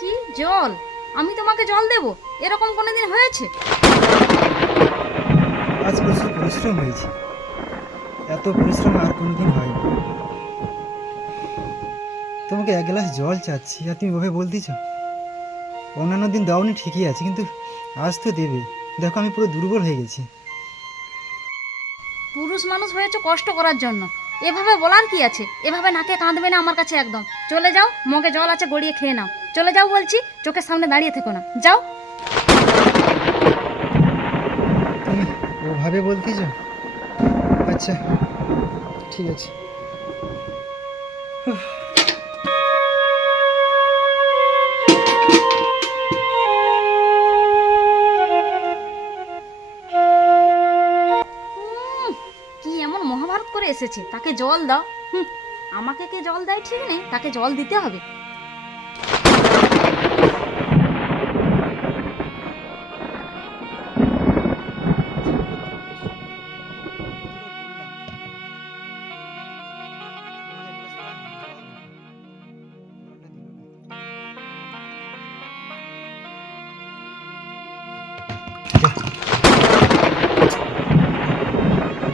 কি জল? আমি তোমাকে জল দেব? এরকম কোনোদিন হয়েছে? আজ প্রচুর পরিশ্রম হয়েছে, এত পরিশ্রম আর কোনোদিন হয়নি। তোমাকে এক গ্লাস জল চাচ্ছি আর তুমি ওভাবে বলতেছ। অন্যান্য দিন দাওনি ঠিকই আছে, কিন্তু আজ তো দেবে। দেখো আমি পুরো দুর্বল হয়ে গেছি। পুরুষ মানুষ হয়েছে কষ্ট করার জন্য, এভাবে বলার কি আছে? এভাবে নাকে কাঁদবে না আমার কাছে একদম। চলে যাও, মগে জল আছে, গড়িয়ে খেয়ে নাও। চলে যাও বলছি, চোখের সামনে দাঁড়িয়ে থেকো না, যাও। তুমি ওভাবে বলতেছ? আচ্ছা ঠিক আছে। কি এমন মহাভারত করে এসেছে তাকে জল দাও? আমাকে কে জল দেয় ঠিক নেই, তাকে জল দিতে হবে।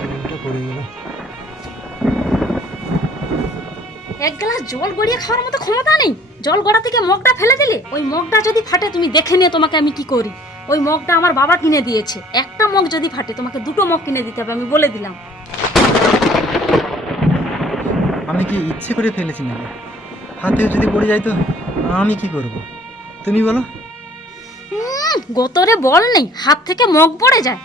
জলটা পড়ে গেল। এক গ্লাস জল গড়িয়ে খাওয়ার মতো ক্ষমতা নেই? জল গড়া থেকে মগটা ফেলে দিলে, ওই মগটা যদি ফাটে তুমি দেখে নিয়ে তোমাকে আমি কি করি। ওই মগটা আমার বাবা কিনে দিয়েছে, একটা মগ যদি ফাটে তোমাকে দুটো মগ কিনে দিতে হবে, আমি বলে দিলাম। আমি কি ইচ্ছে করে ফেলেছি নাকি? হাত থেকে যদি পড়ে যায় তো আমি কি করব? তুমি বলো। গোতরে বল নেই, হাত থেকে মগ পড়ে যায়।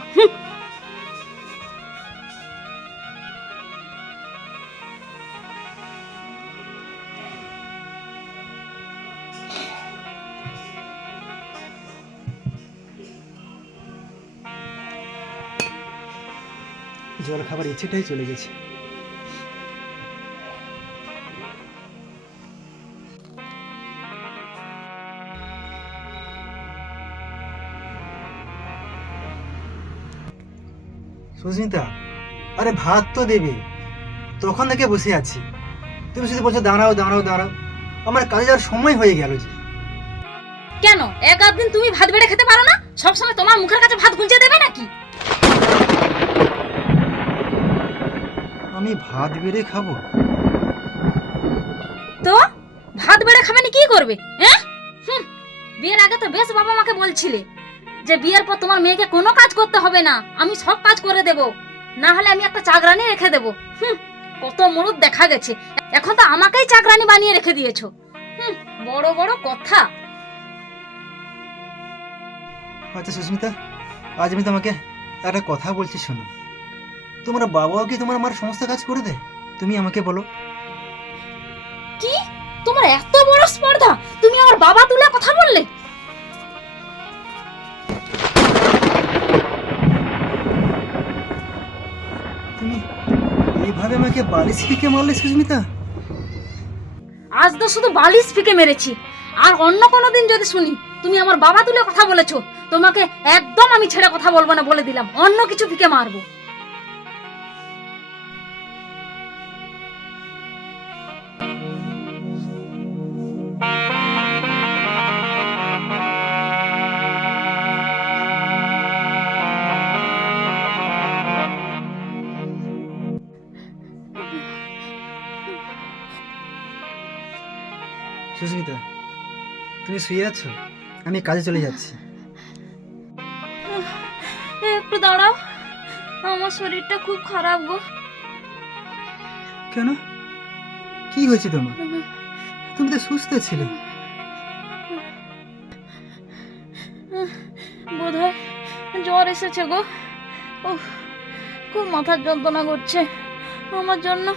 জল খাবার ইচ্ছেটাই চলে গেছে। সুস্মিতা, আরে ভাত তো দেবে, তখন থেকে বসে আছি। তুমি শুধু বলছো দাঁড়াও দাঁড়াও দাঁড়াও। আমার কাজে যাওয়ার সময় হয়ে গেল যে। কেন এক আধ দিন তুমি ভাত বেড়ে খেতে পারো না? সবসময় তোমার মুখের কাছে ভাত গুঁজে দেবে নাকি? আমি ভাত বেড়ে খাবো? তো ভাত বেড়ে খাবে না কি করবে? হ্যাঁ, বিয়ের আগে তো বেশ বাবা মাকে বলছিলে যে বিয়ের পর তোমার মেয়েকে কোনো কাজ করতে হবে না, আমি সব কাজ করে দেব, না হলে আমি একটা চাকরানি রেখে দেব। কত মরুদ দেখা গেছে, এখন তো আমাকেই চাকরানি বানিয়ে রেখে দিয়েছো। বড় বড় কথা। আচ্ছা সুস্মিতা, আজ আমি তোমাকে একটা কথা বলছি, শোনো। তোমার বাবাও কি তোমার মার সমস্ত কাজ করে দেয়? তুমি আমাকে বলো। কি তোমার এত বড় স্পর্ধা, তুমি আমার বাবা তুলে কথা বললে? তুমি এইভাবে আমাকে বালিশ ফিকে মারলে সুস্মিতা? আজ তো শুধু বালিশ ফিকে মেরেছি, আর অন্য কোনো দিন যদি শুনি তুমি আমার বাবা তুলে কথা বলেছো, তোমাকে একদম আমি ছেড়ে কথা বলবো না, বলে দিলাম। অন্য কিছু ফিকে মারবো। সুস্মিতা, তুমি শুয়ে আছো? আমি কাজে চলে যাচ্ছি। একটু দাঁড়াও, আমার শরীরটা খুব খারাপ গো। কেন, কি হয়েছে তোমার? তুমি তো সুস্থ ছিলে। বোধহয় জ্বর এসেছে গো। খুব মাথার যন্ত্রণা করছে, আমার জন্য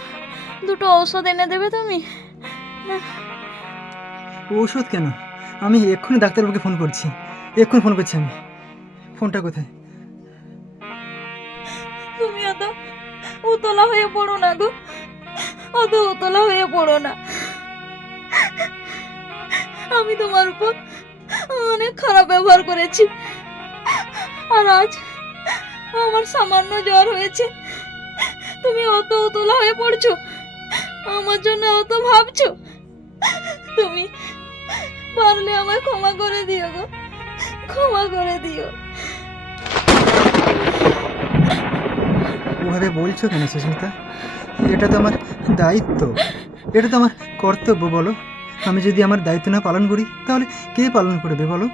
দুটো ঔষধ এনে দেবে তুমি? ঔষধ কেন? আমি এক্ষুনি ডাক্তারবাবুকে ফোন করছি, এক্ষুনি ফোন করছি আমি। ফোনটা কোথায়? তুমি অত উতলা হয়ে পড়ো না গো, অত উতলা হয়ে পড়ো না। আমি তোমার উপর অনেক খারাপ ব্যবহার করেছি, আর আজ আমার সামান্য জ্বর হয়েছে, তুমি অত উতলা হয়ে পড়ছো, আমার জন্য অত ভাবছো। তুমি পারলে আমায় ক্ষমা করে দিও গো, ক্ষমা করে দিও। ওভাবে বলছো কেন সুস্মিতা? এটা তো আমার দায়িত্ব, এটা তো আমার কর্তব্য। বলো, আমি যদি আমার দায়িত্ব না পালন করি তাহলে কে পালন করবে বলো?